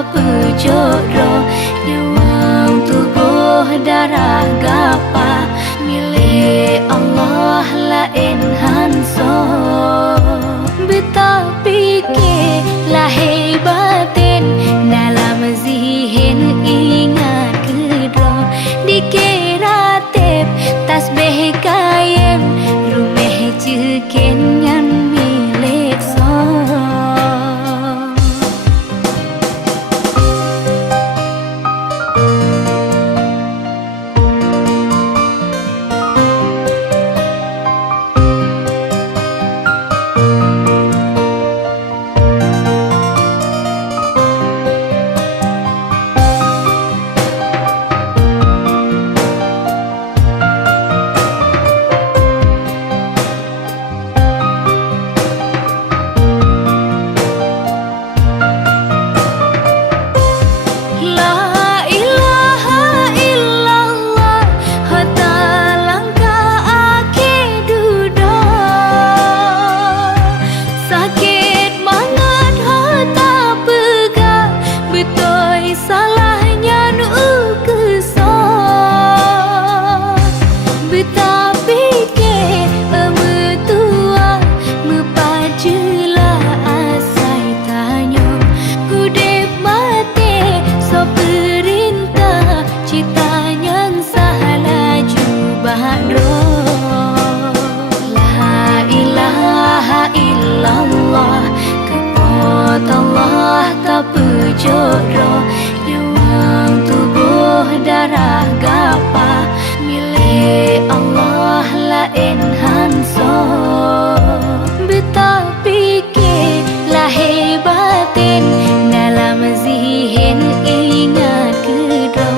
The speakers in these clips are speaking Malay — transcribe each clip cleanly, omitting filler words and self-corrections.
tak pejoro, nyawang tubuh darah gapa milik Allah lain hanso. Beta fikir lahir batin dalam zihin ingat kedro, dikira tip tasbih kayem rumeh cekin yang milik so. Allah tak pejoro, nyawang tubuh darah gapa milik Allah lain hanso. Beta fikir lahir batin dalam zihin ingat kedro,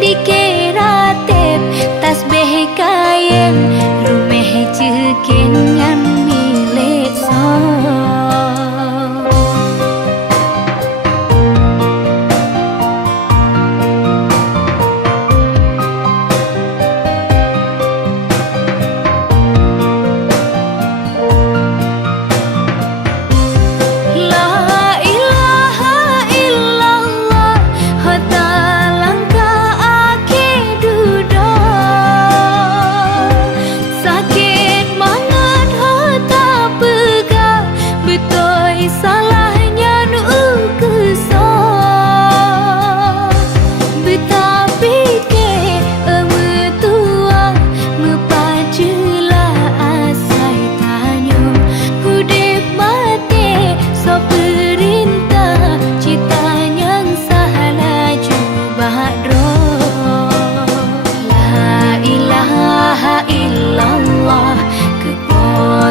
dikira tip tasbih kayem rumeh cekin yang milik so.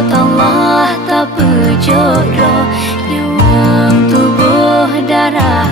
Allah tak pejoro, nyawang tubuh darah